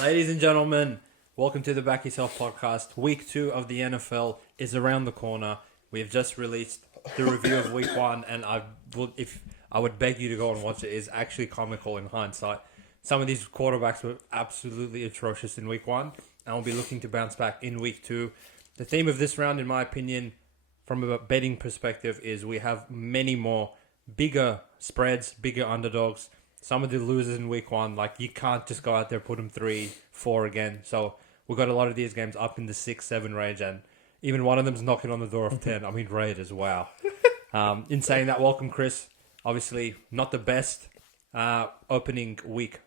Ladies and gentlemen, welcome to the Back Yourself Podcast. Week 2 of the NFL is around the corner. We have just released the review of Week 1, and I would beg you to go and watch it. It's actually comical in hindsight. Some of these quarterbacks were absolutely atrocious in Week 1, and we'll be looking to bounce back in Week 2. The theme of this round, in my opinion, from a betting perspective, is we have many more bigger spreads, bigger underdogs. Some of the losers in Week 1, like, you can't just go out there and put them 3-4 again. So we've got a lot of these games up in the 6-7 range, and even one of them's knocking on the door of 10. I mean, Raiders, wow. In saying that, welcome, Chris. Obviously, not the best opening week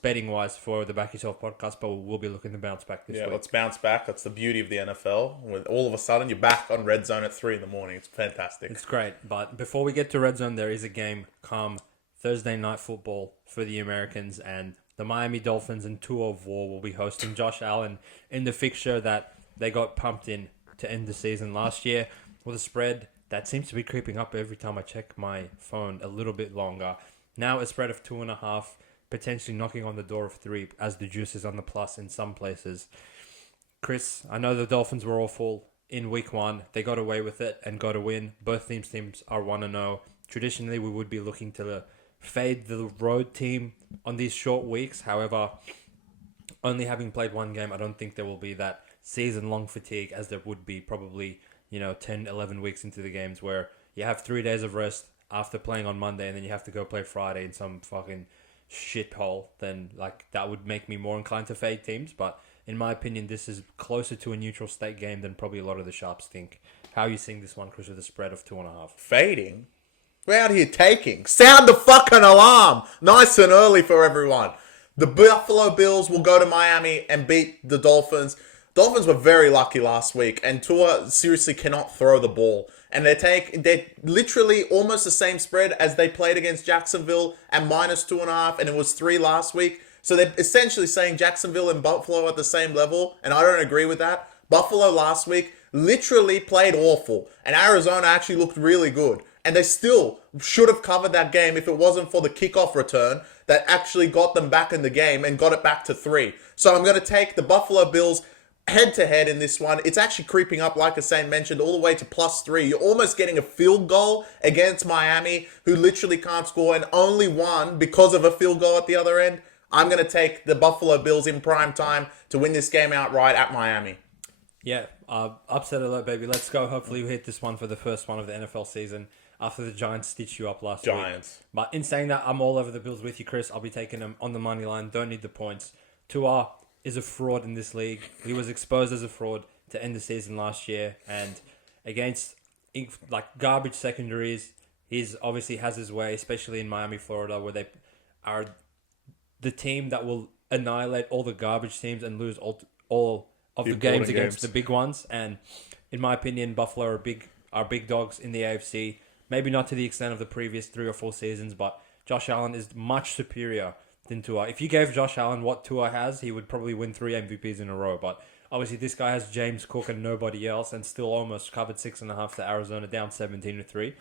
betting-wise for the Back Yourself Podcast, but we'll be looking to bounce back this week. Yeah, let's bounce back. That's the beauty of the NFL. With all of a sudden, you're back on Red Zone at 3 in the morning. It's fantastic. It's great. But before we get to Red Zone, there is a game come Thursday Night Football for the Americans, and the Miami Dolphins and Tour of War will be hosting Josh Allen in the fixture that they got pumped in to end the season last year with a spread that seems to be creeping up every time I check my phone a little bit longer. Now a spread of 2.5, potentially knocking on the door of 3 as the juice is on the plus in some places. Chris, I know the Dolphins were awful in Week 1. They got away with it and got a win. Both teams are 1-0. Traditionally, we would be looking to fade the road team on these short weeks. However, only having played one game, I don't think there will be that season-long fatigue as there would be probably, 10, 11 weeks into the games where you have 3 days of rest after playing on Monday and then you have to go play Friday in some fucking shithole. Then, that would make me more inclined to fade teams. But in my opinion, this is closer to a neutral state game than probably a lot of the sharps think. How are you seeing this one, Chris, with a spread of 2.5? Fading? We're out here taking. Sound the fucking alarm. Nice and early for everyone. The Buffalo Bills will go to Miami and beat the Dolphins. Dolphins were very lucky last week, and Tua seriously cannot throw the ball. And they're literally almost the same spread as they played against Jacksonville at -2.5, and it was 3 last week. So they're essentially saying Jacksonville and Buffalo are at the same level, and I don't agree with that. Buffalo last week literally played awful, and Arizona actually looked really good. And they still should have covered that game if it wasn't for the kickoff return that actually got them back in the game and got it back to 3. So I'm going to take the Buffalo Bills head-to-head in this one. It's actually creeping up, like Hussein mentioned, all the way to +3. You're almost getting a field goal against Miami, who literally can't score and only won because of a field goal at the other end. I'm going to take the Buffalo Bills in prime time to win this game outright at Miami. Yeah, upset alert, baby. Let's go. Hopefully we hit this one for the first one of the NFL season after the Giants stitched you up last week. But in saying that, I'm all over the Bills with you, Chris. I'll be taking them on the money line. Don't need the points. Tua is a fraud in this league. He was exposed as a fraud to end the season last year. And against garbage secondaries, he's obviously has his way, especially in Miami, Florida, where they are the team that will annihilate all the garbage teams and lose all of the games against the big ones. And in my opinion, Buffalo are big dogs in the AFC. Maybe not to the extent of the previous 3 or 4 seasons, but Josh Allen is much superior than Tua. If you gave Josh Allen what Tua has, he would probably win 3 MVPs in a row. But obviously this guy has James Cook and nobody else, and still almost covered 6.5 to Arizona, down 17-3.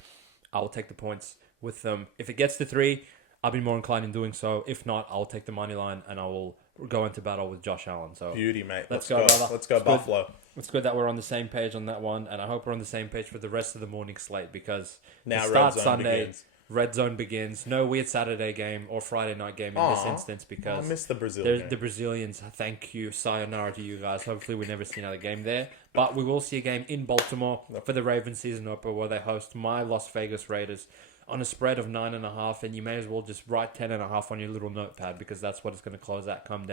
I will take the points with them. If it gets to 3, I'll be more inclined in doing so. If not, I'll take the money line and I will go into battle with Josh Allen. So beauty, mate. Let's go, brother. Let's go, Buffalo. It's good that we're on the same page on that one, and I hope we're on the same page for the rest of the morning slate because now start Sunday, begins. Red Zone begins. No weird Saturday game or Friday night game in this instance because I missed the Brazil game. The Brazilians. Thank you, sayonara to you guys. Hopefully we never see another game there, but we will see a game in Baltimore for the Ravens season opener where they host my Las Vegas Raiders on a spread of 9.5, and you may as well just write 10.5 on your little notepad because that's what it's going to close at come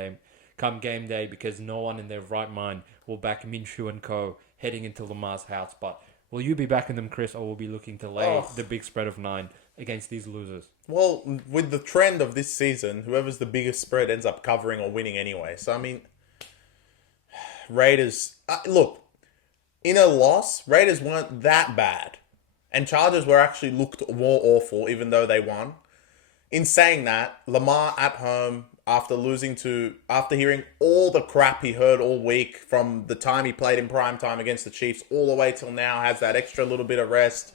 game day, because no one in their right mind will back Minshew and co. heading into Lamar's house. But will you be backing them, Chris, or will be looking to lay the big spread of 9 against these losers? Well, with the trend of this season, whoever's the biggest spread ends up covering or winning anyway. So, I mean, Raiders... look, in a loss, Raiders weren't that bad. And Chargers actually looked more awful, even though they won. In saying that, Lamar at home, after hearing all the crap he heard all week from the time he played in prime time against the Chiefs all the way till now, has that extra little bit of rest.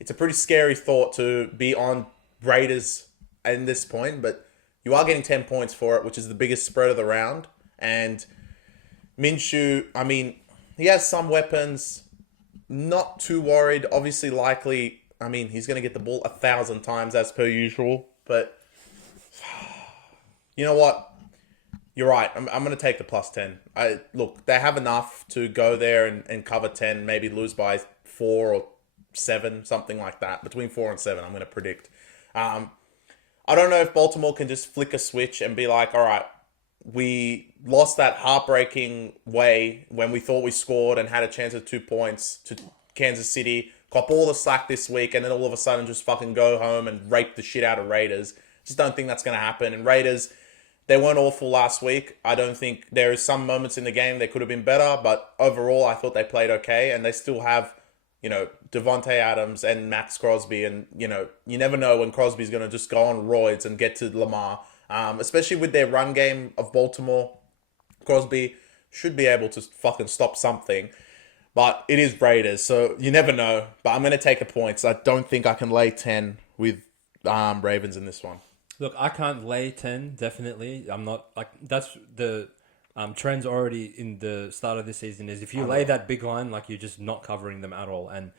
It's a pretty scary thought to be on Raiders at this point, but you are getting 10 points for it, which is the biggest spread of the round. And Minshew, I mean, he has some weapons. Not too worried. Obviously, likely, I mean, he's going to get the ball 1,000 times as per usual. But you know what? You're right. I'm going to take the plus 10. Look, they have enough to go there and cover 10, maybe lose by 4 or 7, something like that. Between 4 and 7, I'm going to predict. I don't know if Baltimore can just flick a switch and be like, all right, we lost that heartbreaking way when we thought we scored and had a chance of 2 points to Kansas City, cop all the slack this week, and then all of a sudden just fucking go home and rape the shit out of Raiders. Just don't think that's going to happen. And Raiders, they weren't awful last week. I don't think there is some moments in the game they could have been better, but overall I thought they played okay, and they still have, Devontae Adams and Max Crosby, and, you never know when Crosby's going to just go on roids and get to Lamar. Especially with their run game of Baltimore. Crosby should be able to fucking stop something. But it is Raiders, so you never know. But I'm going to take the points. I don't think I can lay 10 with Ravens in this one. Look, I can't lay 10, definitely. I'm not, that's the trends already in the start of the season is if you lay that big line, you're just not covering them at all. And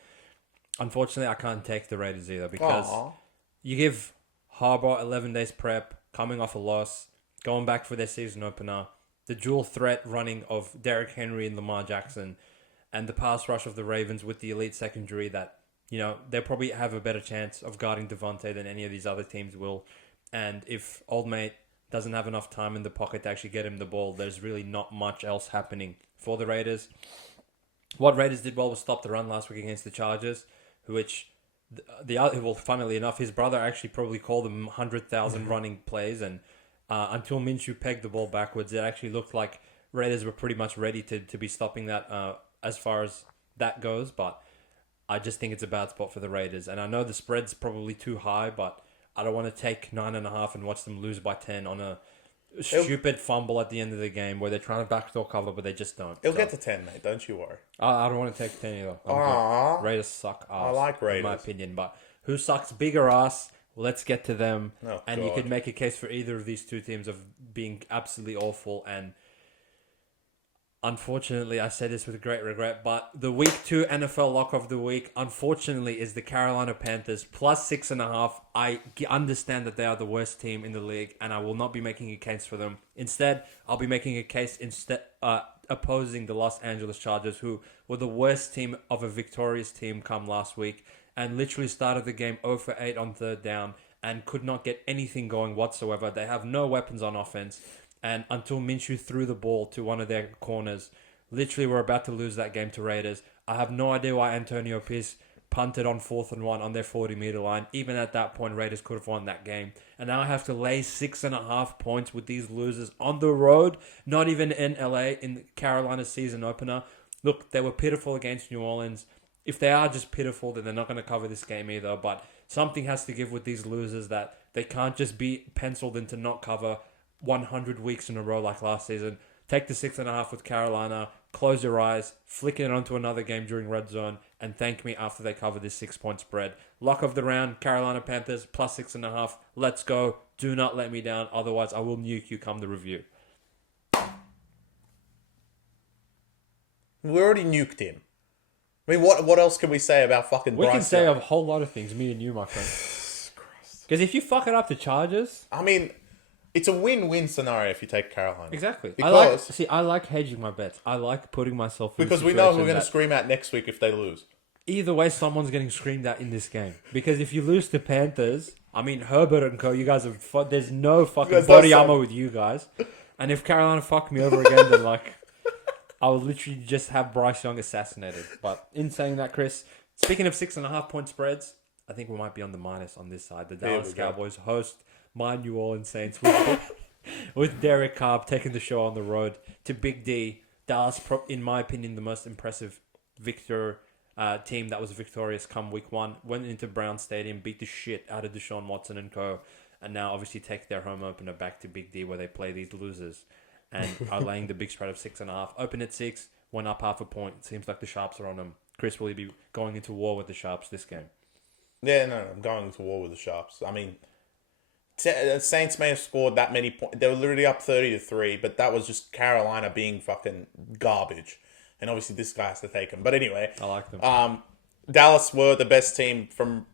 unfortunately, I can't take the Raiders either because you give Harbaugh 11 days prep, coming off a loss, going back for their season opener, the dual threat running of Derrick Henry and Lamar Jackson, and the pass rush of the Ravens with the elite secondary that, they'll probably have a better chance of guarding Devontae than any of these other teams will. And if old mate doesn't have enough time in the pocket to actually get him the ball, there's really not much else happening for the Raiders. What Raiders did well was stop the run last week against the Chargers, which... funnily enough, his brother actually probably called them 100,000 running plays, and until Minshew pegged the ball backwards, it actually looked like Raiders were pretty much ready to be stopping that as far as that goes, but I just think it's a bad spot for the Raiders, and I know the spread's probably too high, but I don't want to take 9.5 and watch them lose by 10 on a stupid fumble at the end of the game where they're trying to backdoor cover, but they just don't. It'll get to 10, mate. Don't you worry. I don't want to take 10 either. Raiders suck ass. I like Raiders. In my opinion, but who sucks bigger ass? Let's get to them. Oh, and God. You could make a case for either of these two teams of being absolutely awful. And unfortunately, I say this with great regret, but the week 2 NFL lock of the week, unfortunately, is the Carolina Panthers plus 6.5. I understand that they are the worst team in the league, and I will not be making a case for them. Instead, I'll be making a case opposing the Los Angeles Chargers, who were the worst team of a victorious team come last week, and literally started the game 0 for 8 on third down, and could not get anything going whatsoever. They have no weapons on offense. And until Minshew threw the ball to one of their corners, literally we're about to lose that game to Raiders. I have no idea why Antonio Pierce punted on 4th and 1 on their 40-meter line. Even at that point, Raiders could have won that game. And now I have to lay 6.5 points with these losers on the road, not even in LA, in Carolina's season opener. Look, they were pitiful against New Orleans. If they are just pitiful, then they're not going to cover this game either. But something has to give with these losers that they can't just be penciled in to not cover 100 weeks in a row like last season. Take the 6.5 with Carolina, close your eyes, flick it onto another game during red zone, and thank me after they cover this 6-point spread. Lock of the round, Carolina Panthers, plus 6.5. Let's go. Do not let me down. Otherwise, I will nuke you come the review. We already nuked him. I mean, what else can we say about fucking Bryce? We can say a whole lot of things, me and you, my friend. Because if you fuck it up the Chargers... I mean, it's a win-win scenario if you take Carolina. Exactly. Because I like hedging my bets. I like putting myself in because we know who we're going to scream at next week if they lose. Either way, someone's getting screamed at in this game. Because if you lose to Panthers, I mean, Herbert and co, you guys have... there's no fucking body armor with you guys. And if Carolina fuck me over again, then I will literally just have Bryce Young assassinated. But in saying that, Chris, speaking of 6.5 point spreads, I think we might be on the minus on this side. The Dallas Cowboys host my New Orleans Saints with Derek Carr taking the show on the road to Big D. Dallas, in my opinion, the most impressive team that was victorious come week 1. Went into Brown Stadium, beat the shit out of Deshaun Watson and co. And now obviously take their home opener back to Big D where they play these losers. And are laying the big spread of 6.5. Open at 6, went up 0.5 point. It seems like the Sharps are on them. Chris, will you be going into war with the Sharps this game? Yeah, no, I'm going to war with the Sharps. I mean, Saints may have scored that many points. They were literally up 30-3, but that was just Carolina being fucking garbage. And obviously this guy has to take them. But anyway. I like them. Dallas were the best team from...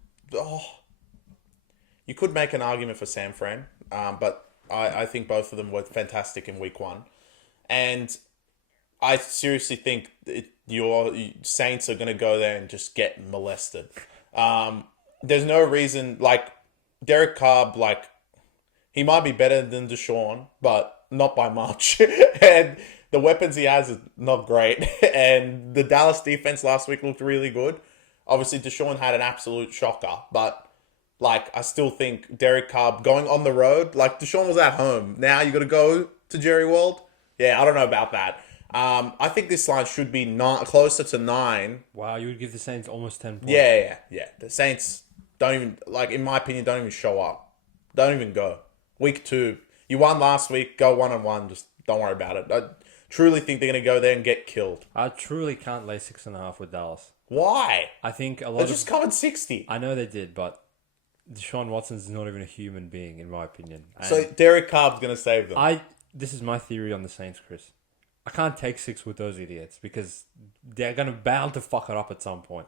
you could make an argument for San Fran, but I think both of them were fantastic in week 1. And I seriously think your Saints are going to go there and just get molested. There's no reason... Derek Carr, he might be better than Deshaun, but not by much. And the weapons he has is not great. And the Dallas defense last week looked really good. Obviously, Deshaun had an absolute shocker. But, I still think Derek Carr going on the road, Deshaun was at home. Now you got to go to Jerry World? Yeah, I don't know about that. I think this line should be closer to 9. Wow, you would give the Saints almost 10 points. Yeah. The Saints... don't even, in my opinion, don't even show up. Don't even go. Week 2. You won last week. Go 1-1. Just don't worry about it. I truly think they're going to go there and get killed. I truly can't lay 6.5 with Dallas. Why? I think They just covered 60. I know they did, but Deshaun Watson's not even a human being, in my opinion. And so Derek Carr's going to save them. This is my theory on the Saints, Chris. I can't take 6 with those idiots because they're going to bound to fuck it up at some point.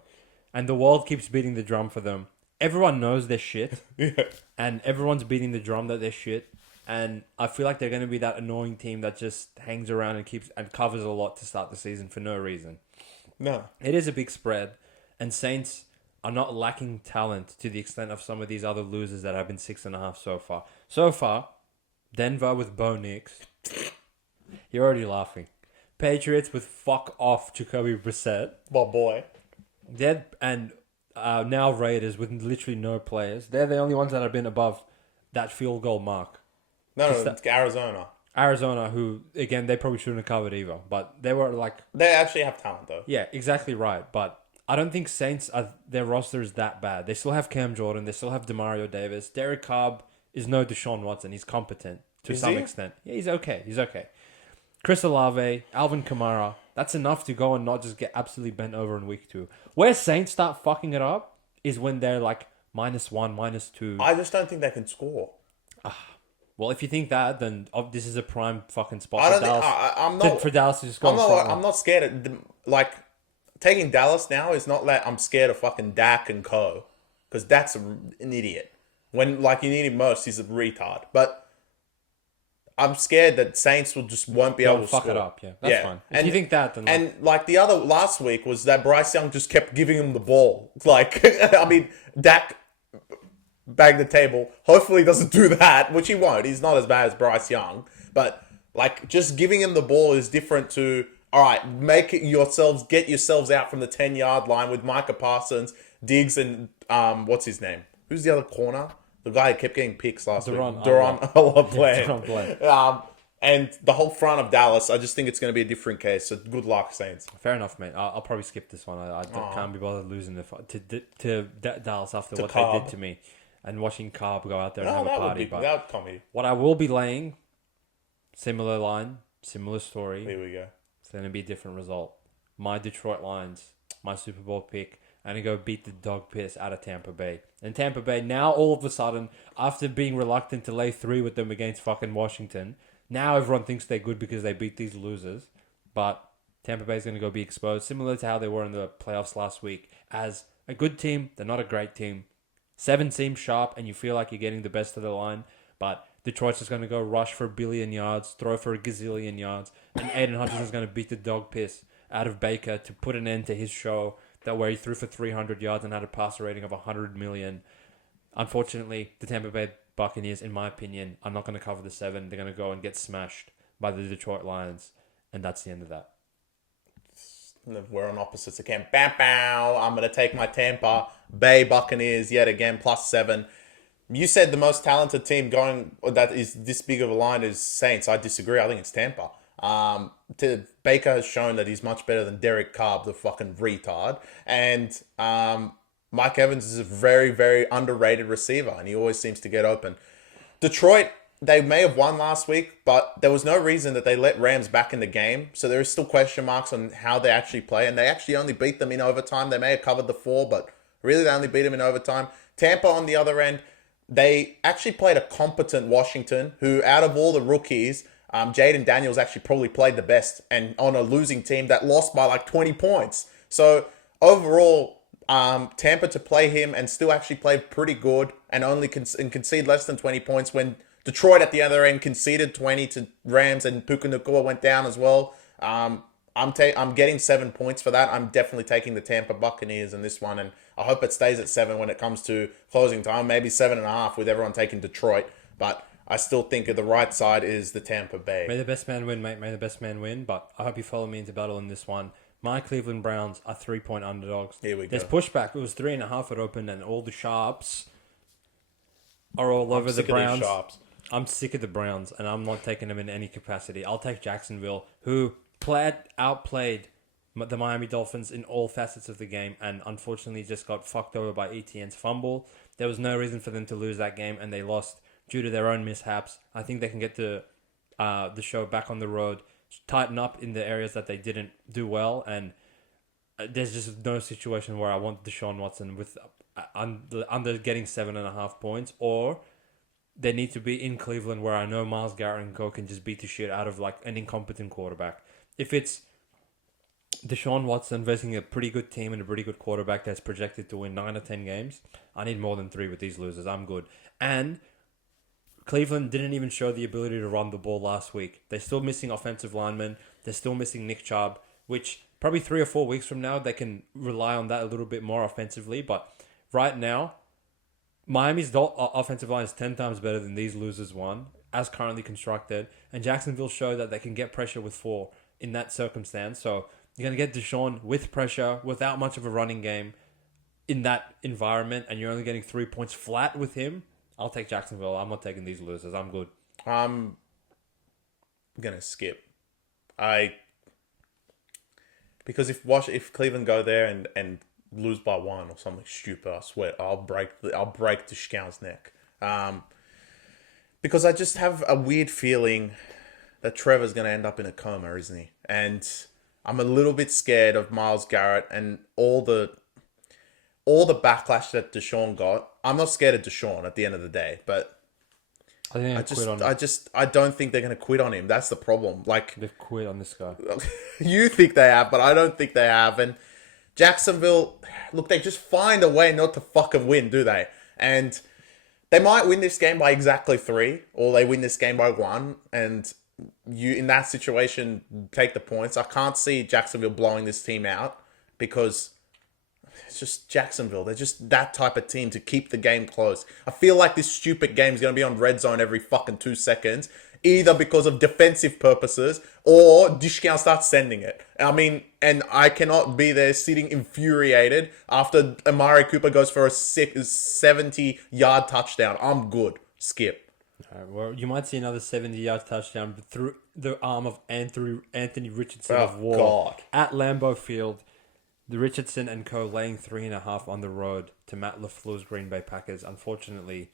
And the world keeps beating the drum for them. Everyone knows they're shit. Yeah. And everyone's beating the drum that they're shit. And I feel like they're going to be that annoying team that just hangs around and covers a lot to start the season for no reason. No. It is a big spread. And Saints are not lacking talent to the extent of some of these other losers that have been 6.5 so far. So far, Denver with Bo Nix. You're already laughing. Patriots with fuck off Jacoby Brissett. My boy. Now Raiders with literally no players. They're the only ones that have been above that field goal mark. No, it's Arizona. Arizona, who, again, they probably shouldn't have covered either. But they were They actually have talent, though. Yeah, exactly right. But I don't think Saints, their roster is that bad. They still have Cam Jordan. They still have DeMario Davis. Derek Carr is no Deshaun Watson. He's competent to some extent. Yeah, he's okay. Chris Olave, Alvin Kamara. That's enough to go and not just get absolutely bent over in week 2. Where Saints start fucking it up is when they're -1, -2. I just don't think they can score. Well, if you think that, then this is a prime fucking spot I for don't Dallas. think, I'm not, for Dallas to just go. I'm not scared of taking Dallas now is not like I'm scared of fucking Dak and co. Because that's an idiot. When you need him most, he's a retard. But I'm scared that Saints won't be able to fuck score. it up. Yeah, that's fine. If you think that, then the other last week was that Bryce Young just kept giving him the ball. I mean, Dak banged the table. Hopefully he doesn't do that, which he won't. He's not as bad as Bryce Young. But just giving him the ball is different to, all right, get yourselves out from the 10-yard line with Micah Parsons, Diggs, and what's his name? Who's the other corner? The guy who kept getting picks last week. Duron. I love playing. And the whole front of Dallas, I just think it's going to be a different case. So good luck, Saints. Fair enough, mate. I'll probably skip this one. I can't be bothered losing to Dallas after what they did to me. And watching Carr go out there and have a party. That would comedy. What I will be laying, similar line, similar story. Here we go. It's going to be a different result. My Detroit Lions, my Super Bowl pick, and to go beat the dog piss out of Tampa Bay. And Tampa Bay, now all of a sudden, after being reluctant to lay 3 with them against fucking Washington, now everyone thinks they're good because they beat these losers. But Tampa Bay's going to go be exposed, similar to how they were in the playoffs last week. As a good team, they're not a great team. 7 seems sharp, and you feel like you're getting the best of the line. But Detroit's just going to go rush for 1 billion yards, throw for 1 gazillion yards, and Aiden Hutchinson's going to beat the dog piss out of Baker to put an end to his show. That where he threw for 300 yards and had a passer rating of 100 million. Unfortunately, the Tampa Bay Buccaneers, in my opinion, are not going to cover the 7. They're going to go and get smashed by the Detroit Lions. And that's the end of that. We're on opposites again. Bam, bow. I'm going to take my Tampa Bay Buccaneers yet again, +7. You said the most talented team going that is this big of a line is Saints. I disagree. I think it's Tampa. Baker has shown that he's much better than Derek Carr, the fucking retard. And Mike Evans is a very, very underrated receiver, and he always seems to get open. Detroit, they may have won last week, but there was no reason that they let Rams back in the game. So there is still question marks on how they actually play. And they actually only beat them in overtime. They may have covered the 4, but really they only beat them in overtime. Tampa, on the other end, they actually played a competent Washington, who out of all the rookies, Jaden Daniels actually probably played the best, and on a losing team that lost by like 20 points. So overall, Tampa to play him and still actually played pretty good and only concede less than 20 points when Detroit at the other end conceded 20 to Rams and Puka Nacua went down as well. I'm getting 7 points for that. I'm definitely taking the Tampa Buccaneers in this one, and I hope it stays at 7 when it comes to closing time. Maybe 7.5 with everyone taking Detroit, but I still think the right side is the Tampa Bay. May the best man win, mate. May the best man win. But I hope you follow me into battle in this one. My Cleveland Browns are 3-point underdogs. Here we go. There's pushback. It was 3.5 at open, and all the sharps are all over the Browns. I'm sick of the Browns, and I'm not taking them in any capacity. I'll take Jacksonville, who outplayed the Miami Dolphins in all facets of the game, and unfortunately just got fucked over by ETN's fumble. There was no reason for them to lose that game, and they lost due to their own mishaps. I think they can get the show back on the road, tighten up in the areas that they didn't do well, and there's just no situation where I want Deshaun Watson with under getting 7.5 points, or they need to be in Cleveland where I know Myles Garrett and Co can just beat the shit out of like an incompetent quarterback. If it's Deshaun Watson versus a pretty good team and a pretty good quarterback that's projected to win 9 or 10 games, I need more than 3 with these losers. I'm good. And Cleveland didn't even show the ability to run the ball last week. They're still missing offensive linemen. They're still missing Nick Chubb, which probably 3 or 4 weeks from now, they can rely on that a little bit more offensively. But right now, Miami's offensive line is 10 times better than these losers won, as currently constructed. And Jacksonville showed that they can get pressure with 4 in that circumstance. So you're going to get Deshaun with pressure, without much of a running game in that environment, and you're only getting 3 points flat with him. I'll take Jacksonville. I'm not taking these losers. I'm good. I'm going to skip. Because if Cleveland go there and lose by 1 or something stupid, I swear I'll break the Scout's neck. Because I just have a weird feeling that Trevor's going to end up in a coma, isn't he? And I'm a little bit scared of Myles Garrett and all the backlash that Deshaun got. I'm not scared of Deshaun at the end of the day, but I don't think they're going to quit on him. That's the problem. Like, they've quit on this guy. You think they have, but I don't think they have. And Jacksonville, look, they just find a way not to fucking win, do they? And they might win this game by exactly 3, or they win this game by 1, and you, in that situation, take the points. I can't see Jacksonville blowing this team out because it's just Jacksonville. They're just that type of team to keep the game close. I feel like this stupid game is going to be on red zone every fucking 2 seconds, either because of defensive purposes or Dishkow starts sending it. I mean, and I cannot be there sitting infuriated after Amari Cooper goes for a 70-yard touchdown. I'm good. Skip. Well, you might see another 70-yard touchdown through the arm of Anthony Richardson of War. God. At Lambeau Field. The Richardson and co laying 3.5 on the road to Matt LaFleur's Green Bay Packers. Unfortunately,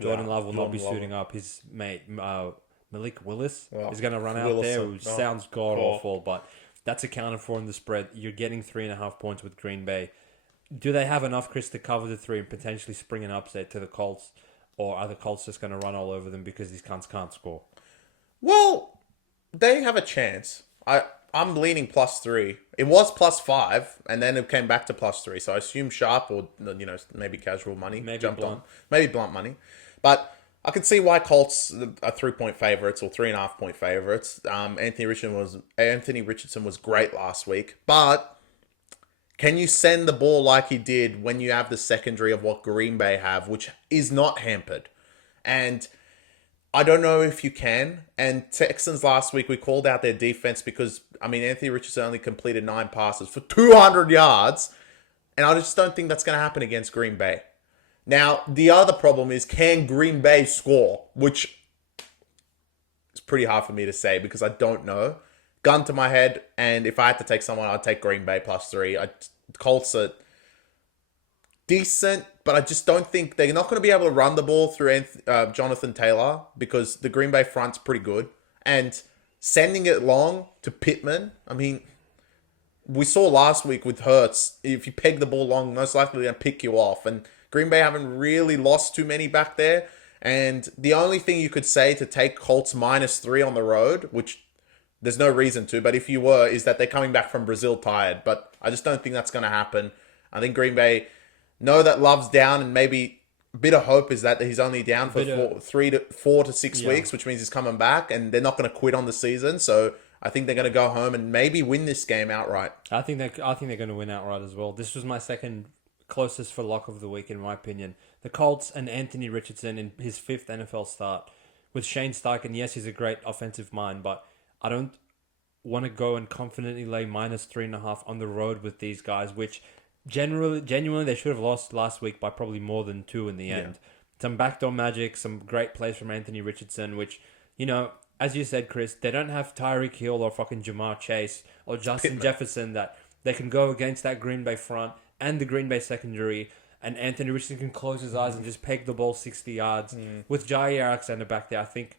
Jordan Love will not be suiting up. His mate, Malik Willis, is going to run out there, which sounds god-awful, but that's accounted for in the spread. You're getting 3.5 points with Green Bay. Do they have enough, Chris, to cover the 3 and potentially spring an upset to the Colts? Or are the Colts just going to run all over them because these cunts can't score? Well, they have a chance. I'm leaning +3. It was +5, and then it came back to +3. So I assume sharp or maybe casual money jumped on. Maybe blunt money. But I can see why Colts are 3-point favorites or 3.5-point favorites. Anthony Richardson was great last week, but can you send the ball like he did when you have the secondary of what Green Bay have, which is not hampered? And I don't know if you can. And Texans last week, we called out their defense because, Anthony Richardson only completed 9 passes for 200 yards. And I just don't think that's going to happen against Green Bay. Now, the other problem is, can Green Bay score? Which is pretty hard for me to say because I don't know. Gun to my head, and if I had to take someone, I'd take Green Bay +3. Colts are decent, but I just don't think they're not going to be able to run the ball through Jonathan Taylor because the Green Bay front's pretty good. And sending it long to Pittman, we saw last week with Hurts, if you peg the ball long, most likely they're going to pick you off. And Green Bay haven't really lost too many back there. And the only thing you could say to take Colts -3 on the road, which there's no reason to, but if you were, is that they're coming back from Brazil tired. But I just don't think that's going to happen. I think Green Bay know that Love's down, and maybe a bit of hope is that he's only down for 4 to 6 weeks, which means he's coming back, and they're not going to quit on the season. So I think they're going to go home and maybe win this game outright. I think they're going to win outright as well. This was my second closest for lock of the week, in my opinion. The Colts and Anthony Richardson in his 5th NFL start with Shane Steichen. Yes, he's a great offensive mind, but I don't want to go and confidently lay -3.5 on the road with these guys, which genuinely they should have lost last week by probably more than 2 in the end. Some backdoor magic, some great plays from Anthony Richardson, which, you know, as you said, Chris, they don't have Tyreek Hill or fucking Jamar Chase or Justin Jefferson that they can go against that Green Bay front and the Green Bay secondary, and Anthony Richardson can close his eyes and just peg the ball 60 yards. With Jair Alexander back there, I think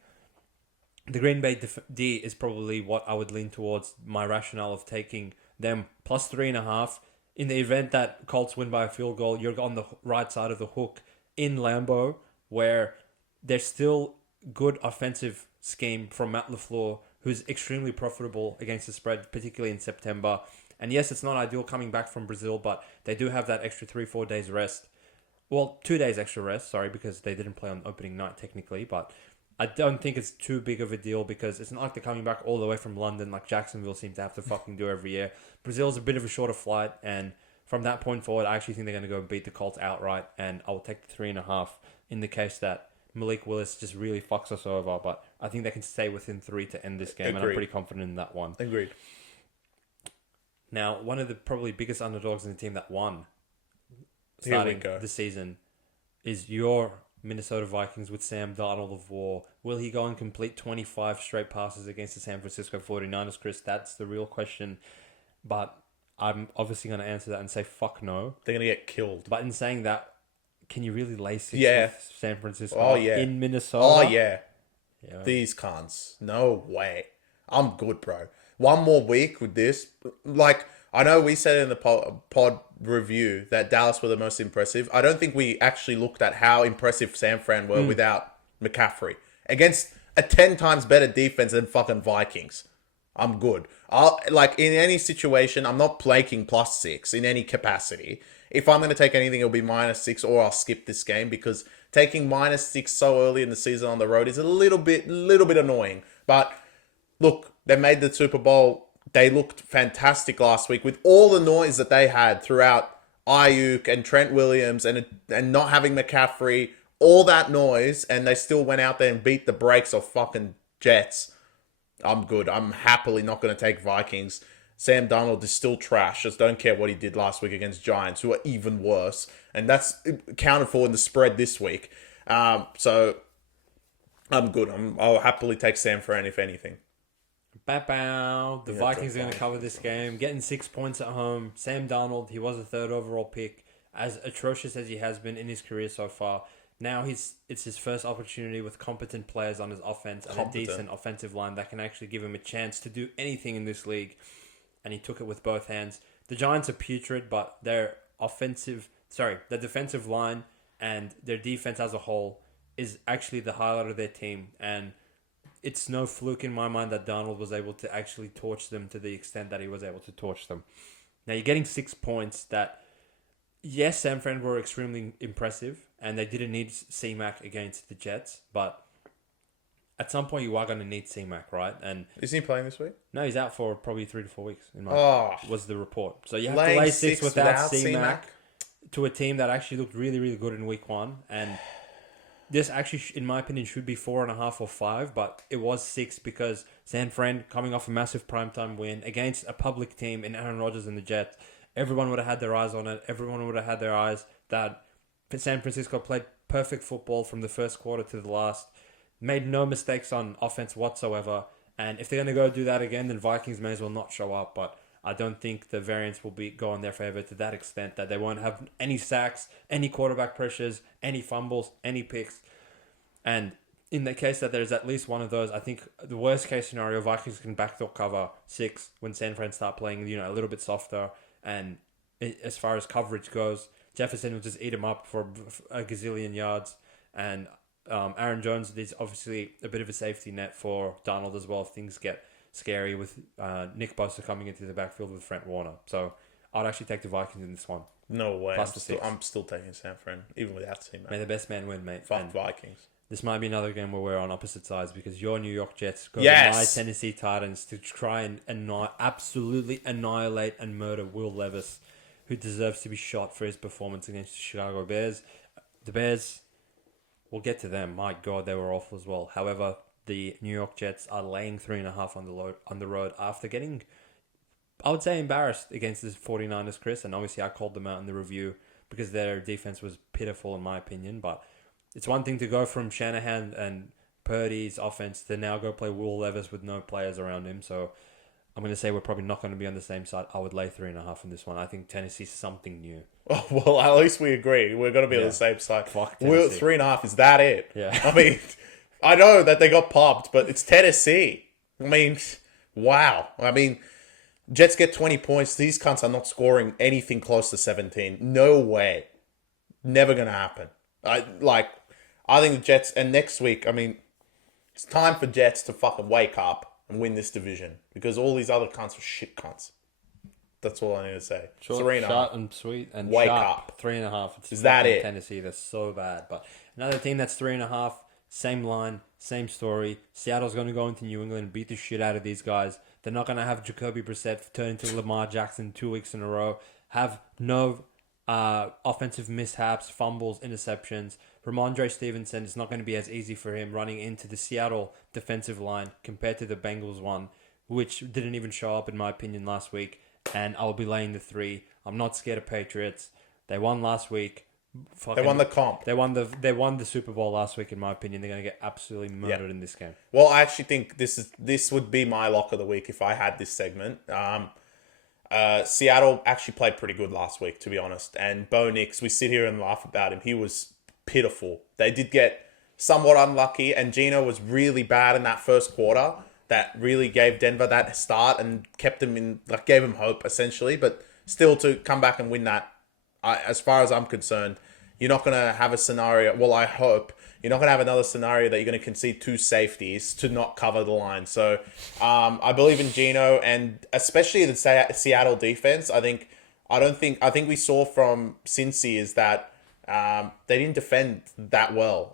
the Green Bay D is probably what I would lean towards my rationale of taking them +3.5. In the event that Colts win by a field goal, you're on the right side of the hook in Lambeau, where there's still good offensive scheme from Matt LaFleur, who's extremely profitable against the spread, particularly in September. And yes, it's not ideal coming back from Brazil, but they do have that extra 3-4 days rest. Well, 2 days extra rest, sorry, because they didn't play on opening night technically, but I don't think it's too big of a deal because it's not like they're coming back all the way from London like Jacksonville seems to have to fucking do every year. Brazil's a bit of a shorter flight, and from that point forward, I actually think they're going to go beat the Colts outright, and I'll take the 3.5 in the case that Malik Willis just really fucks us over, but I think they can stay within 3 to end this game, and I'm pretty confident in that one. Agreed. Now, one of the probably biggest underdogs in the team that won starting the season is your Minnesota Vikings with Sam Darnold of war. Will he go and complete 25 straight passes against the San Francisco 49ers, Chris? That's the real question. But I'm obviously going to answer that and say fuck no. They're going to get killed. But in saying that, can you really lay 6 with San Francisco in Minnesota? Oh, yeah. These cunts. No way. I'm good, bro. One more week with this. Like, I know we said in the pod review that Dallas were the most impressive. I don't think we actually looked at how impressive San Fran were without McCaffrey. Against a 10 times better defense than fucking Vikings. I'm good. Like, in any situation, I'm not planking +6 in any capacity. If I'm going to take anything, it'll be -6, or I'll skip this game, because taking -6 so early in the season on the road is a little bit annoying. But look, they made the Super Bowl. They looked fantastic last week with all the noise that they had throughout Ayuk and Trent Williams and not having McCaffrey, all that noise, and they still went out there and beat the brakes off fucking Jets. I'm good. I'm happily not going to take Vikings. Sam Darnold is still trash. Just don't care what he did last week against Giants, who are even worse. And that's accounted for in the spread this week. So I'm good. I'll happily take San Fran, if anything. Bow. The Vikings are going to cover this game. Getting 6 points at home. Sam Darnold, he was a 3rd overall pick. As atrocious as he has been in his career so far, now it's his first opportunity with competent players on his offense and a decent offensive line that can actually give him a chance to do anything in this league. And he took it with both hands. The Giants are putrid, but their defensive line and their defense as a whole is actually the highlight of their team. And it's no fluke in my mind that Darnold was able to actually torch them to the extent that he was able to torch them. Now, you're getting 6 points that, yes, San Fran were extremely impressive, and they didn't need C-Mac against the Jets, but at some point you are going to need C-Mac, right? And isn't he playing this week? No, he's out for probably 3 to 4 weeks, was the report. So you have to lay 6 without C-Mac to a team that actually looked really, really good in week 1, and this actually, in my opinion, should be 4.5 or 5, but it was 6 because San Fran, coming off a massive primetime win against a public team in Aaron Rodgers and the Jets, everyone would have had their eyes on it. Everyone would have had their eyes that San Francisco played perfect football from the first quarter to the last, made no mistakes on offense whatsoever. And if they're going to go do that again, then Vikings may as well not show up. But I don't think the variance will go in their favor to that extent that they won't have any sacks, any quarterback pressures, any fumbles, any picks. And in the case that there's at least one of those, I think the worst case scenario, Vikings can backdoor cover 6 when San Fran start playing, a little bit softer. And as far as coverage goes, Jefferson will just eat him up for a gazillion yards. And Aaron Jones is obviously a bit of a safety net for Darnold as well if things get scary with Nick Bosa coming into the backfield with Trent Warner. So I'd actually take the Vikings in this one. No way. Plus I'm still taking San Fran, even without team. May the best man win, mate. Fuck Vikings. This might be another game where we're on opposite sides because your New York Jets go to my Tennessee Titans to try and absolutely annihilate and murder Will Levis, who deserves to be shot for his performance against the Chicago Bears. The Bears, we'll get to them. My God, they were awful as well. However, the New York Jets are laying 3.5 on the road after getting, I would say, embarrassed against the 49ers, Chris. And obviously I called them out in the review because their defense was pitiful in my opinion. But it's one thing to go from Shanahan and Purdy's offense to now go play Will Levis with no players around him. So I'm going to say we're probably not going to be on the same side. I would lay 3.5 in this one. I think Tennessee's something new. Oh, well, at least we agree. We're going to be on the same side. Fuck Tennessee. 3.5, is that it? Yeah. I mean, I know that they got pumped, but it's Tennessee. I mean, wow. I mean, Jets get 20 points. These cunts are not scoring anything close to 17. No way. Never going to happen. I think the Jets, and next week, I mean, it's time for Jets to fucking wake up and win this division because all these other cunts are shit cunts. That's all I need to say. Short, 3.5. short and sweet and wake sharp. up. 3.5. It's Is that it? Tennessee, that's so bad. But another team that's 3.5, same line, same story. Seattle's going to go into New England and beat the shit out of these guys. They're not going to have Jacoby Brissett turn into Lamar Jackson 2 weeks in a row. Have no offensive mishaps, fumbles, interceptions. Ramondre Stevenson is not going to be as easy for him running into the Seattle defensive line compared to the Bengals one, which didn't even show up in my opinion last week. And I'll be laying the 3. I'm not scared of Patriots. They won last week. They won the comp. They won the Super Bowl last week. In my opinion, they're going to get absolutely murdered in this game. Well, I actually think this would be my lock of the week if I had this segment. Seattle actually played pretty good last week, to be honest. And Bo Nix, we sit here and laugh about him. He was pitiful. They did get somewhat unlucky, and Geno was really bad in that first quarter. That really gave Denver that start and kept him in, gave him hope essentially. But still, to come back and win that, as far as I'm concerned, you're not going to have a scenario. Well, I hope you're not going to have another scenario that you're going to concede 2 safeties to not cover the line. So I believe in Geno, and especially the Seattle defense. I think we saw from Cincy is that they didn't defend that well.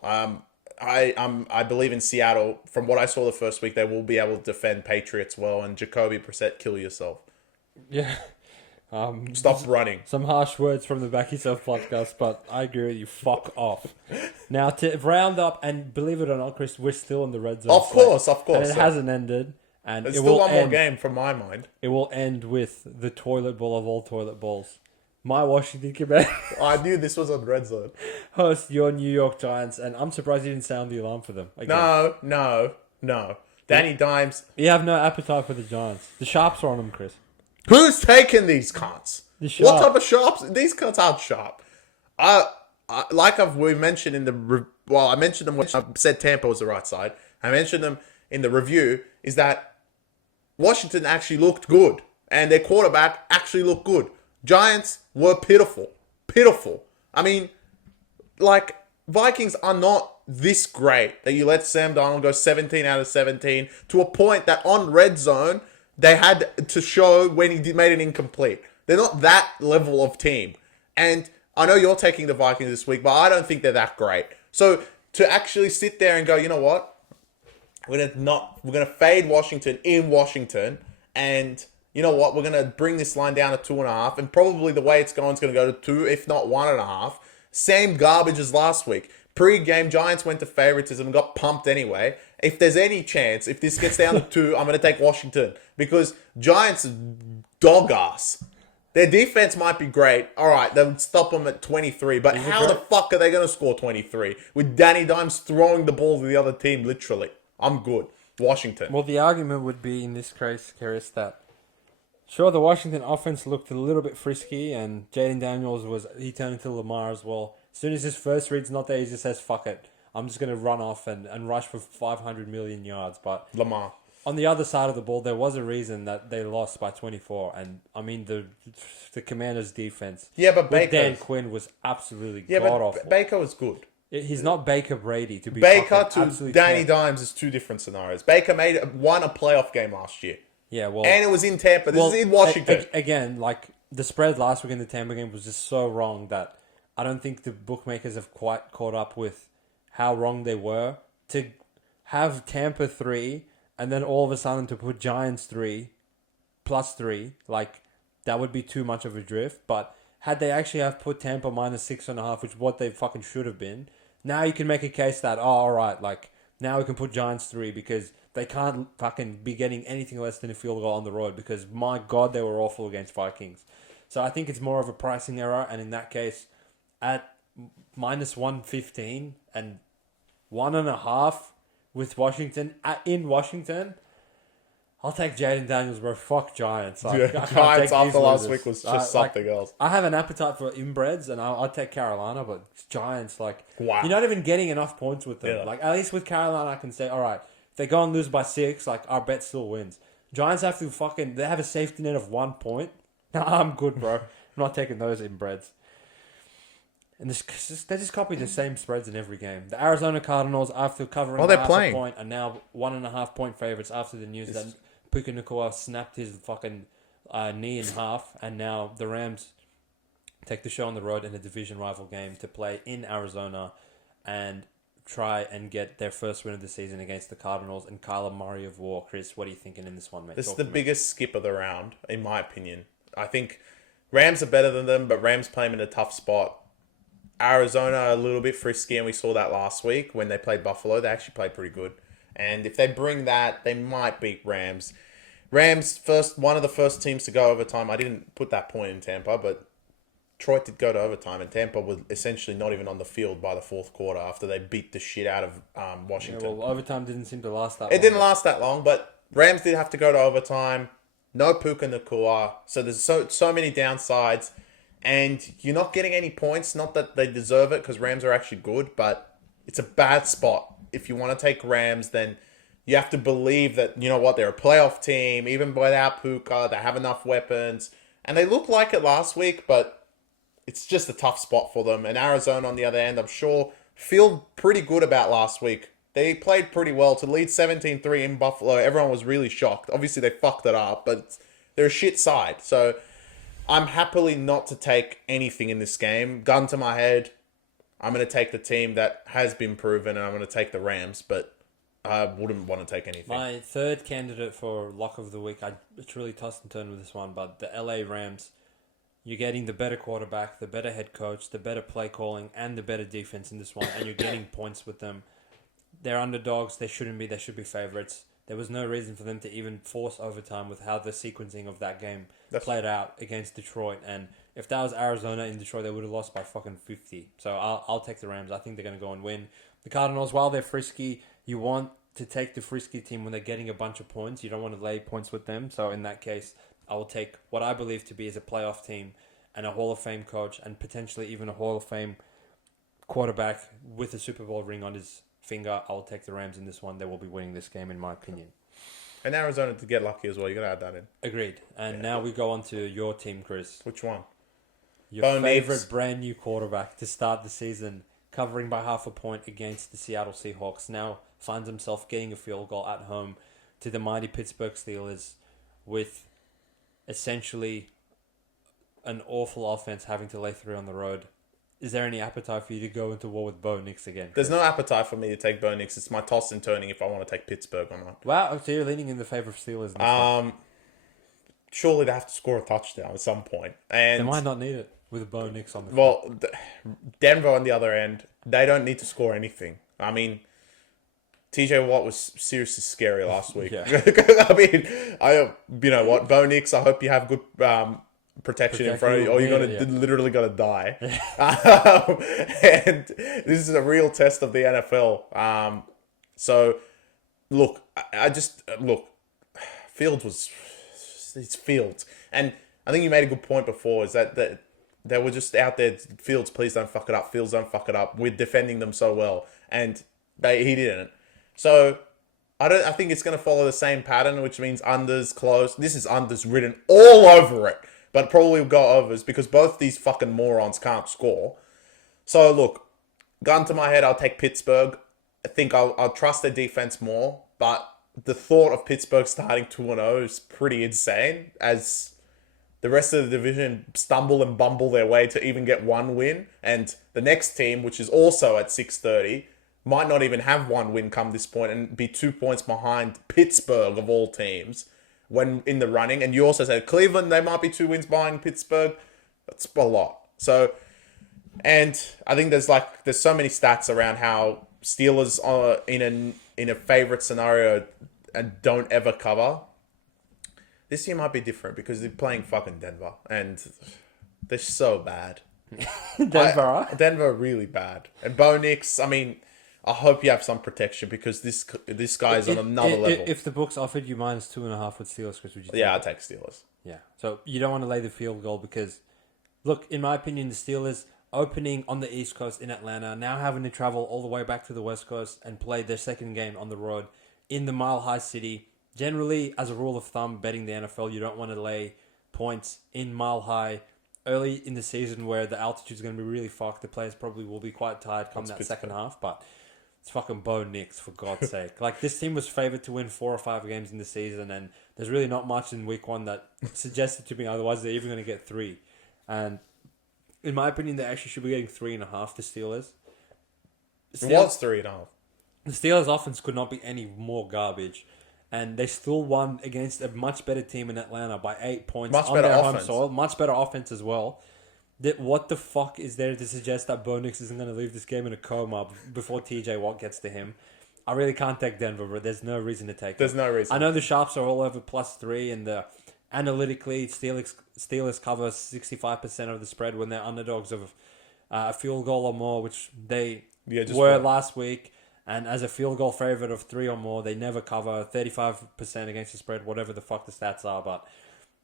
I believe in Seattle. From what I saw the first week, they will be able to defend Patriots well. And Jacoby Brissett, kill yourself. Yeah. Stop running. Some harsh words from the BackYourself Podcast, but I agree with you. Fuck off. Now, to round up, and believe it or not, Chris, we're still in the red zone. Of course. And it hasn't ended. And there's still one more game from my mind. It will end with the toilet bowl of all toilet bowls. My Washington Commanders. I knew this was on red zone. Host your New York Giants, and I'm surprised you didn't sound the alarm for them. Again. No. Danny Dimes. You have no appetite for the Giants. The Sharps are on them, Chris. Who's taking these cunts? What type of sharps? These cunts aren't sharp. We mentioned in the... I mentioned them when I said Tampa was the right side. I mentioned them in the review, is that Washington actually looked good. And their quarterback actually looked good. Giants were pitiful. Pitiful. I mean, Vikings are not this great that you let Sam Darnold go 17 out of 17 to a point that on red zone, they had to show when he made it incomplete. They're not that level of team. And I know you're taking the Vikings this week, but I don't think they're that great. So to actually sit there and go, you know what? We're gonna fade Washington in Washington, and you know what? We're going to bring this line down to 2.5. And probably the way it's going is going to go to 2, if not 1.5. Same garbage as last week. Pre-game, Giants went to favoritism and got pumped anyway. If there's any chance, if this gets down to 2, I'm going to take Washington. Because Giants dog ass. Their defense might be great. All right, they'll stop them at 23. But how the fuck are they going to score 23? With Danny Dimes throwing the ball to the other team, literally. I'm good. Washington. Well, the argument would be in this case, Karis, that sure, the Washington offense looked a little bit frisky, and Jaden Daniels he turned into Lamar as well. As soon as his first read's not there, he just says, fuck it. I'm just going to run off and rush for 500 million yards. But Lamar. on the other side of the ball, there was a reason that they lost by 24. And, I mean, the Commanders' defense but with Dan Quinn was absolutely god-awful. Baker was good. He's not Baker Brady to be Baker to Danny Dimes is two different scenarios. Baker won a playoff game last year. Yeah, well... And it was in Tampa. This is in Washington. Again, like, the spread last week in the Tampa game was just so wrong that I don't think the bookmakers have quite caught up with how wrong they were. To have Tampa 3 and then all of a sudden to put Giants 3 plus 3, like, that would be too much of a drift. But had they actually have put Tampa minus 6.5, which is what they fucking should have been, now you can make a case that, alright, like, now we can put Giants 3 because they can't fucking be getting anything less than a field goal on the road because, my God, they were awful against Vikings. So I think it's more of a pricing error, and in that case, at minus 115 and 1.5 with Washington, in Washington, I'll take Jaden Daniels, bro. Fuck Giants. Like, Giants after last week was just something else. I have an appetite for inbreds, and I'll take Carolina, but Giants, like, wow. You're not even getting enough points with them. Yeah. Like, at least with Carolina, I can say, all right, if they go and lose by 6, like, our bet still wins. Giants have to they have a safety net of 1 point. No, I'm good, bro. I'm not taking those inbreds. And they just copy the same spreads in every game. The Arizona Cardinals, after covering they're half playing. a point, are now 1.5 point favorites after the news that Puka Nacua snapped his fucking knee in half, and now the Rams take the show on the road in a division rival game to play in Arizona and try and get their first win of the season against the Cardinals and Kyler Murray of War. Chris, what are you thinking in this one, mate? This is the biggest skip of the round, in my opinion. I think Rams are better than them, but Rams play them in a tough spot. Arizona a little bit frisky, and we saw that last week when they played Buffalo. They actually played pretty good. And if they bring that, they might beat Rams. Rams, one of the first teams to go overtime. I didn't put that point in Tampa, but Detroit did go to overtime, and Tampa was essentially not even on the field by the fourth quarter after they beat the shit out of Washington. Yeah, well, overtime didn't seem to last that long. It didn't last that long, but Rams did have to go to overtime. No Puka Nacua. So there's so many downsides. And you're not getting any points. Not that they deserve it, because Rams are actually good, but it's a bad spot. If you want to take Rams, then you have to believe that, you know what, they're a playoff team. Even without Puka, they have enough weapons. And they looked like it last week, but it's just a tough spot for them. And Arizona, on the other end, I'm sure, feel pretty good about last week. They played pretty well to lead 17-3 in Buffalo. Everyone was really shocked. Obviously, they fucked it up, but they're a shit side. So I'm happily not to take anything in this game. Gun to my head, I'm going to take the team that has been proven, and I'm going to take the Rams, but I wouldn't want to take anything. My third candidate for lock of the week, it's really tossed and turned with this one, but the LA Rams, you're getting the better quarterback, the better head coach, the better play calling, and the better defense in this one, and you're getting points with them. They're underdogs. They shouldn't be. They should be favorites. There was no reason for them to even force overtime with how the sequencing of that game played out against Detroit. And if that was Arizona in Detroit, they would have lost by fucking 50. So I'll take the Rams. I think they're going to go and win. The Cardinals, while they're frisky, you want to take the frisky team when they're getting a bunch of points. You don't want to lay points with them. So in that case, I will take what I believe to be as a playoff team and a Hall of Fame coach and potentially even a Hall of Fame quarterback with a Super Bowl ring on his finger. I'll take the Rams in this one. They will be winning this game, in my opinion. And Arizona to get lucky as well. You got to add that in. Agreed. And now we go on to your team, Chris. Which one? Your favorite brand new quarterback to start the season, covering by 0.5 point against the Seattle Seahawks, now finds himself getting a field goal at home to the mighty Pittsburgh Steelers with essentially an awful offense having to lay 3 on the road. Is there any appetite for you to go into war with Bo Nix again? There's no appetite for me to take Bo Nix. It's my toss and turning if I want to take Pittsburgh or not. Wow, so you're leaning in the favour of Steelers. Surely they have to score a touchdown at some point. And they might not need it with Bo Nix on the field. Well, Denver on the other end, they don't need to score anything. I mean, TJ Watt was seriously scary last week. Yeah. I mean, you know what, Bo Nix, I hope you have good protection in front of you, or you're literally gonna die. And this is a real test of the NFL. So look, it's Fields, and I think you made a good point before. Is that they were just out there. Fields, please don't fuck it up. Fields, don't fuck it up. We're defending them so well, and he didn't. So I think it's going to follow the same pattern, which means unders close. This is unders written all over it, but probably will go overs because both these fucking morons can't score. So look, gun to my head, I'll take Pittsburgh. I think I'll trust their defense more, but the thought of Pittsburgh starting 2-0 is pretty insane as the rest of the division stumble and bumble their way to even get one win. And the next team, which is also at 6:30, might not even have one win come this point and be 2 points behind Pittsburgh of all teams when in the running. And you also said Cleveland, they might be 2 wins behind Pittsburgh. That's a lot. So, and I think there's so many stats around how Steelers are in a favorite scenario and don't ever cover. This year might be different because they're playing fucking Denver and they're so bad. Denver are really bad. And Bo Nix, I mean, I hope you have some protection because this guy's on another level. If the books offered you -2.5 with Steelers, Chris, would you take I'll take Steelers. Yeah. So you don't want to lay the field goal because, look, in my opinion, the Steelers opening on the East Coast in Atlanta, now having to travel all the way back to the West Coast and play their second game on the road in the Mile High City. Generally, as a rule of thumb, betting the NFL, you don't want to lay points in Mile High early in the season where the altitude is going to be really fucked. The players probably will be quite tired come that second half, but it's fucking Bo Nix, for God's sake. Like, this team was favored to win 4 or 5 games in the season, and there's really not much in week 1 that suggested to me otherwise they're even going to get 3. And in my opinion, they actually should be getting 3.5, the Steelers. It was 3.5. The Steelers' offense could not be any more garbage. And they still won against a much better team in Atlanta by 8 points much on better their offense. home soil. Much better offense as well. What the fuck is there to suggest that Bo Nix isn't going to leave this game in a coma before TJ Watt gets to him? I really can't take Denver, but there's no reason to take There's no reason. I know the Sharps are all over +3, and analytically, Steelers cover 65% of the spread when they're underdogs of a field goal or more, which they were last week. And as a field goal favorite of 3 or more, they never cover 35% against the spread, whatever the fuck the stats are. But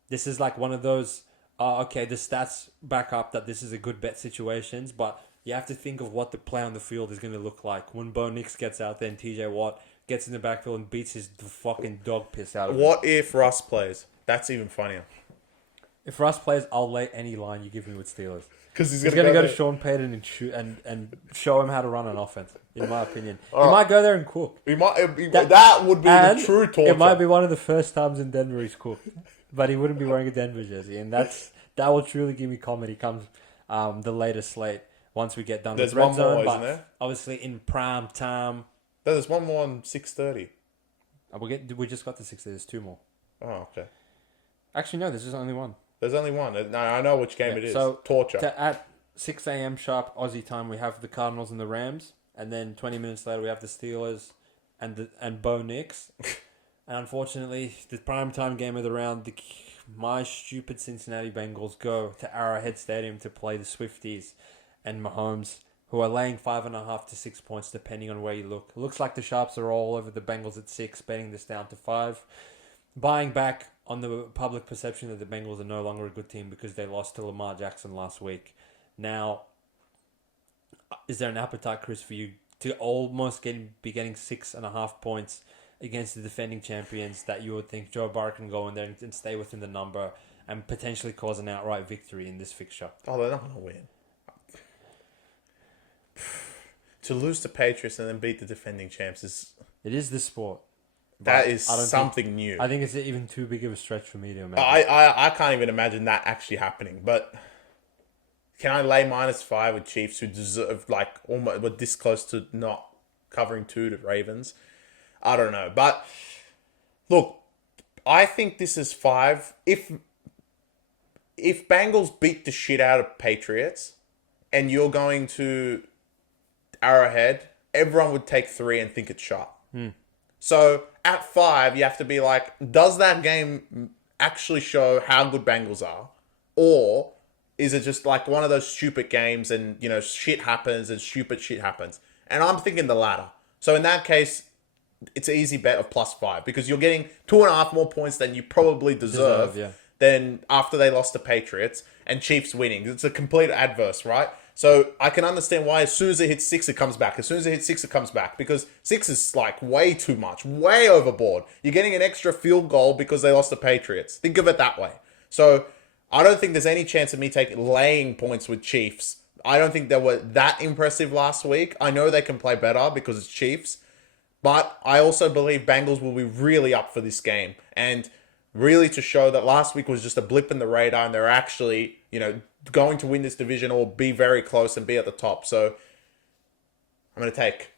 this is like one of those, the stats back up that this is a good bet situations. But you have to think of what the play on the field is going to look like when Bo Nix gets out there and TJ Watt gets in the backfield and beats his fucking dog piss out of him. What if Russ plays? That's even funnier. If Russ plays, I'll lay any line you give me with Steelers. Because he's going to go to Sean Payton and shoot and show him how to run an offense, in my opinion. He might go there and cook. That would be the true torture. It might be one of the first times in Denver he's cooked. But he wouldn't be wearing a Denver jersey. And that will truly give me comedy come the later slate once we get done with Red Zone. Isn't there? Obviously in prime time. There's one more on 6:30. We just got to 6:30. There's 2 more. Oh, okay. Actually, no, there's just only one. There's only one. No, I know which game it is. So torture. At 6 a.m. sharp Aussie time, we have the Cardinals and the Rams, and then 20 minutes later we have the Steelers and Bo Nix. And unfortunately, the primetime game of the round, my stupid Cincinnati Bengals go to Arrowhead Stadium to play the Swifties and Mahomes, who are laying 5.5 to 6 points depending on where you look. It looks like the Sharps are all over the Bengals at 6, betting this down to 5. Buying back on the public perception that the Bengals are no longer a good team because they lost to Lamar Jackson last week. Now, is there an appetite, Chris, for you to almost be getting 6.5 points against the defending champions that you would think Joe Burrow can go in there and stay within the number and potentially cause an outright victory in this fixture? Oh, they're not going to win. To lose to Patriots and then beat the defending champs is... It is the sport. That is something new. I think it's even too big of a stretch for me to imagine. I can't even imagine that actually happening. But can I lay -5 with Chiefs who deserve almost were this close to not covering 2 to Ravens? I don't know. But look, I think this is 5. If Bengals beat the shit out of Patriots and you're going to Arrowhead, everyone would take 3 and think it's sharp. So at 5, you have to be like, does that game actually show how good Bengals are? Or is it just like one of those stupid games and, shit happens and stupid shit happens? And I'm thinking the latter. So in that case, it's an easy bet of +5 because you're getting 2.5 more points than you probably deserve than after they lost to Patriots and Chiefs winning. It's a complete adverse, right? So I can understand why as soon as it hits 6, it comes back. As soon as it hits 6, it comes back. Because 6 is like way too much. Way overboard. You're getting an extra field goal because they lost the Patriots. Think of it that way. So I don't think there's any chance of me laying points with Chiefs. I don't think they were that impressive last week. I know they can play better because it's Chiefs. But I also believe Bengals will be really up for this game. And really to show that last week was just a blip in the radar and they're actually, going to win this division or be very close and be at the top. So I'm going to take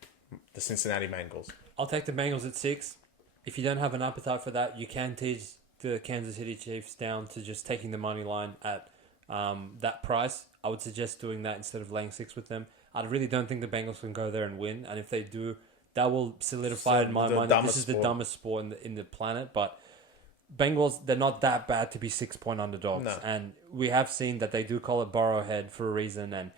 the Cincinnati Bengals. I'll take the Bengals at 6. If you don't have an appetite for that, you can tease the Kansas City Chiefs down to just taking the money line at that price. I would suggest doing that instead of laying 6 with them. I really don't think the Bengals can go there and win. And if they do, that will solidify in my mind that this is the dumbest sport in the planet. But Bengals, they're not that bad to be 6-point underdogs. No. And we have seen that they do call it Burrowhead for a reason. And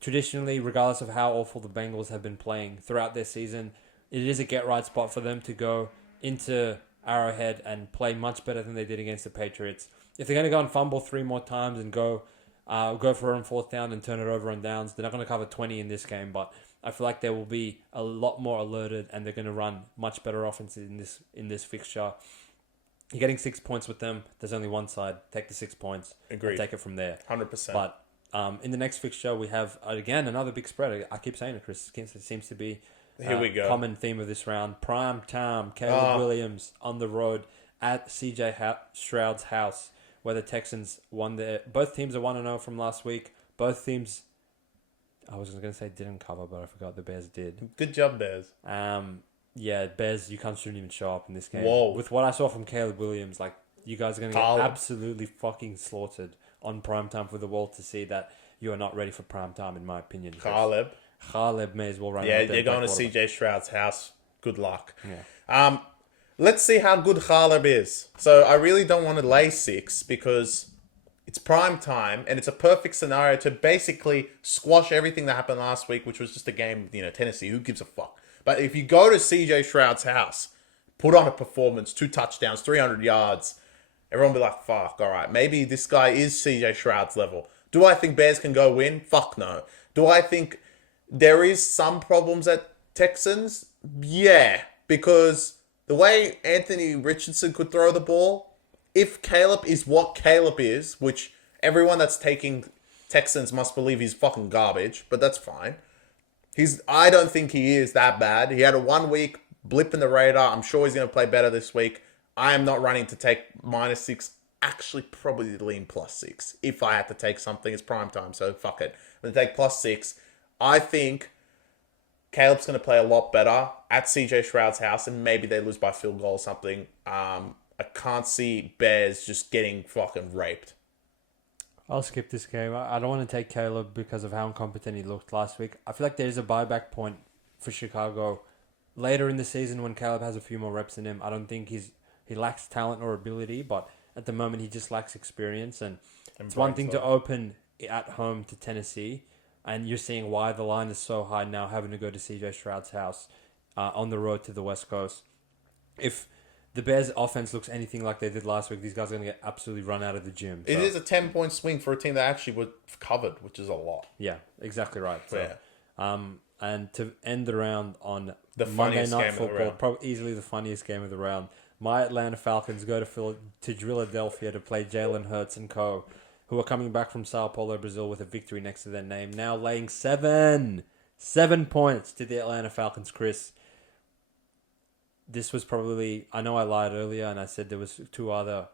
traditionally, regardless of how awful the Bengals have been playing throughout their season, it is a get-right spot for them to go into Arrowhead and play much better than they did against the Patriots. If they're going to go and fumble 3 more times and go for it on 4th down and turn it over on downs, they're not going to cover 20 in this game. But I feel like they will be a lot more alerted and they're going to run much better offense in this fixture. You're getting 6 points with them. There's only one side. Take the 6 points. Agreed. And take it from there. 100%. But in the next fixture, we have, again, another big spread. I keep saying it, Chris. It seems to be Here we go. Common theme of this round. Prime time. Caleb Williams on the road at CJ Stroud's house, where the Texans won both teams are 1-0 from last week. Both teams, I was going to say didn't cover, but I forgot the Bears did. Good job, Bears. Yeah, Bears, you shouldn't even show up in this game. Whoa. With what I saw from Caleb Williams, like, you guys are going to get absolutely fucking slaughtered on primetime for the world to see that you are not ready for primetime, in my opinion. Caleb may as well run out there. You're going to CJ Stroud's house. Good luck. Yeah. Let's see how good Caleb is. So I really don't want to lay 6 because it's prime time and it's a perfect scenario to basically squash everything that happened last week, which was just a game, Tennessee. Who gives a fuck? But if you go to CJ Stroud's house, put on a performance, 2 touchdowns, 300 yards, everyone will be like, fuck, all right, maybe this guy is CJ Stroud's level. Do I think Bears can go win? Fuck no. Do I think there is some problems at Texans? Yeah, because the way Anthony Richardson could throw the ball, if Caleb is what Caleb is, which everyone that's taking Texans must believe he's fucking garbage, but that's fine. I don't think he is that bad. He had a 1 week blip in the radar. I'm sure he's going to play better this week. I am not running to take -6. Actually, probably lean +6. If I had to take something, it's prime time, so fuck it. I'm going to take +6. I think Caleb's going to play a lot better at CJ Stroud's house, and maybe they lose by field goal or something. I can't see Bears just getting fucking raped. I'll skip this game. I don't want to take Caleb because of how incompetent he looked last week. I feel like there's a buyback point for Chicago later in the season when Caleb has a few more reps in him. I don't think he lacks talent or ability, but at the moment he just lacks experience. And it's one thing to open at home to Tennessee, and you're seeing why the line is so high now, having to go to CJ Stroud's house on the road to the West Coast. If the Bears' offense looks anything like they did last week, these guys are going to get absolutely run out of the gym. So. It is a 10-point swing for a team that actually was covered, which is a lot. Yeah, exactly right. So, yeah. And to end the round on the Monday Night game Football, probably easily the funniest game of the round. My Atlanta Falcons go to Philadelphia to play Jalen Hurts and co., who are coming back from Sao Paulo, Brazil, with a victory next to their name. Now laying 7 points to the Atlanta Falcons, Chris. This was probably, I know I lied earlier and I said there was 2 other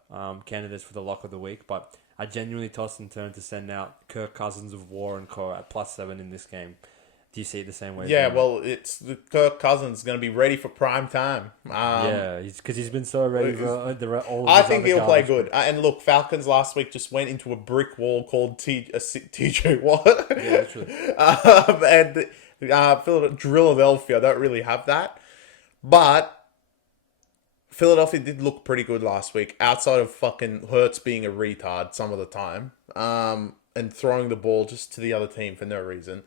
candidates for the lock of the week, but I genuinely tossed and turned to send out Kirk Cousins of War and Co. at +7 in this game. Do you see it the same way? Yeah, well, it's the Kirk Cousins going to be ready for prime time. Yeah, because he's been so ready for all of I think he'll play good. And look, Falcons last week just went into a brick wall called TJ Watt. Yeah, literally. And Philadelphia don't really have that. But Philadelphia did look pretty good last week, outside of fucking Hurts being a retard some of the time, and throwing the ball just to the other team for no reason.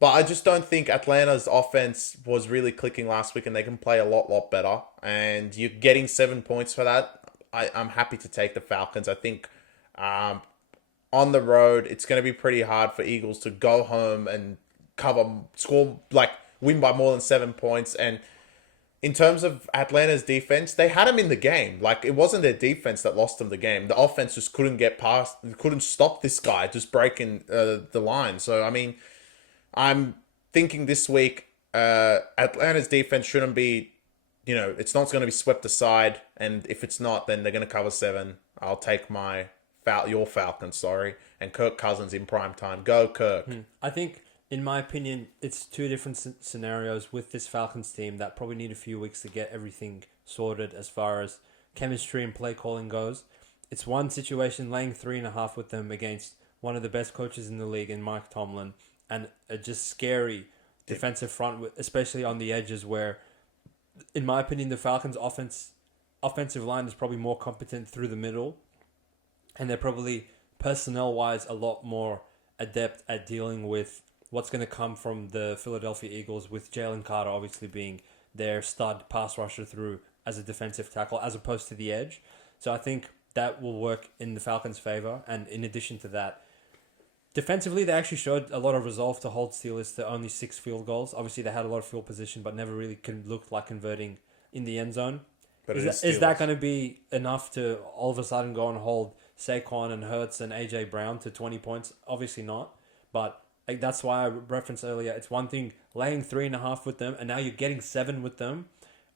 But I just don't think Atlanta's offense was really clicking last week, and they can play a lot better. And you're getting 7 points for that. I'm happy to take the Falcons. I think on the road. It's going to be pretty hard for Eagles to go home and win by more than 7 points. And in terms of Atlanta's defense, they had them in the game. Like, it wasn't their defense that lost them the game. The offense just couldn't stop this guy just breaking the line. So, I mean, I'm thinking this week, Atlanta's defense shouldn't be, it's not going to be swept aside. And if it's not, then they're going to cover 7. I'll take your Falcons, and Kirk Cousins in prime time. Go, Kirk. I think, in my opinion, it's two different scenarios with this Falcons team that probably need a few weeks to get everything sorted as far as chemistry and play calling goes. It's one situation, laying 3.5 with them against one of the best coaches in the league in Mike Tomlin, and a just scary defensive front, especially on the edges where, in my opinion, the Falcons' offensive line is probably more competent through the middle, and they're probably, personnel-wise, a lot more adept at dealing with what's going to come from the Philadelphia Eagles, with Jalen Carter obviously being their stud pass rusher through as a defensive tackle, as opposed to the edge. So I think that will work in the Falcons' favor. And in addition to that, defensively, they actually showed a lot of resolve to hold Steelers to only 6 field goals. Obviously, they had a lot of field position, but never really looked like converting in the end zone. But is that going to be enough to all of a sudden go and hold Saquon and Hurts and AJ Brown to 20 points? Obviously not. But that's why I referenced earlier. It's one thing laying 3.5 with them, and now you're getting 7 with them.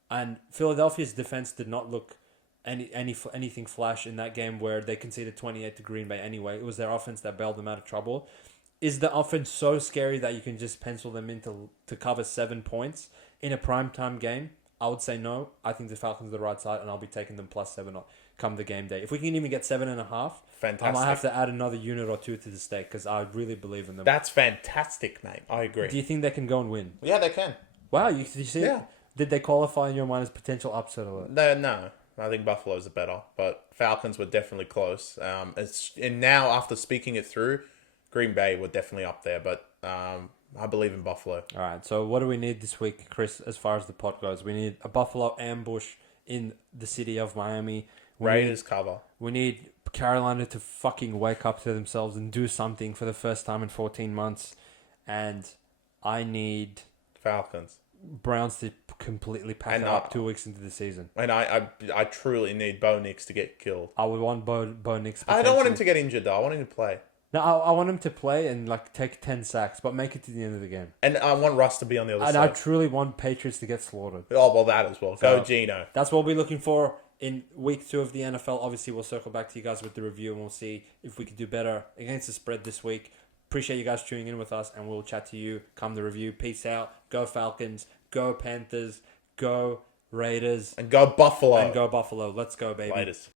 And Philadelphia's defense did not look anything flash in that game where they conceded 28 to Green Bay anyway. It was their offense that bailed them out of trouble. Is the offense so scary that you can just pencil them in to cover 7 points in a primetime game? I would say no. I think the Falcons are the right side, and I'll be taking them plus 7 come the game day. If we can even get 7.5, fantastic. I might have to add another unit or 2 to the stake because I really believe in them. That's fantastic, mate. I agree. Do you think they can go and win? Yeah, they can. Wow, did you see it? Did they qualify in your mind as potential upset alert? No. I think Buffalo's are better, but Falcons were definitely close. And now, after speaking it through, Green Bay were definitely up there, but I believe in Buffalo. All right, so what do we need this week, Chris, as far as the pot goes? We need a Buffalo ambush in the city of Miami. Raiders cover. We need Carolina to fucking wake up to themselves and do something for the first time in 14 months. And I need Falcons. Browns to completely pack it up 2 weeks into the season. And I truly need Bo Nix to get killed. I would want Bo Nix. I don't want him to get injured, though. I want him to play. No, I want him to play and take 10 sacks, but make it to the end of the game. And I want Russ to be on the other side. And I truly want Patriots to get slaughtered. Oh, well, that as well. Go Geno. That's what we'll be looking for in week 2 of the NFL. Obviously, we'll circle back to you guys with the review, and we'll see if we could do better against the spread this week. Appreciate you guys tuning in with us, and we'll chat to you come the review. Peace out. Go Falcons. Go Panthers. Go Raiders. And go Buffalo. Let's go, baby. Latest.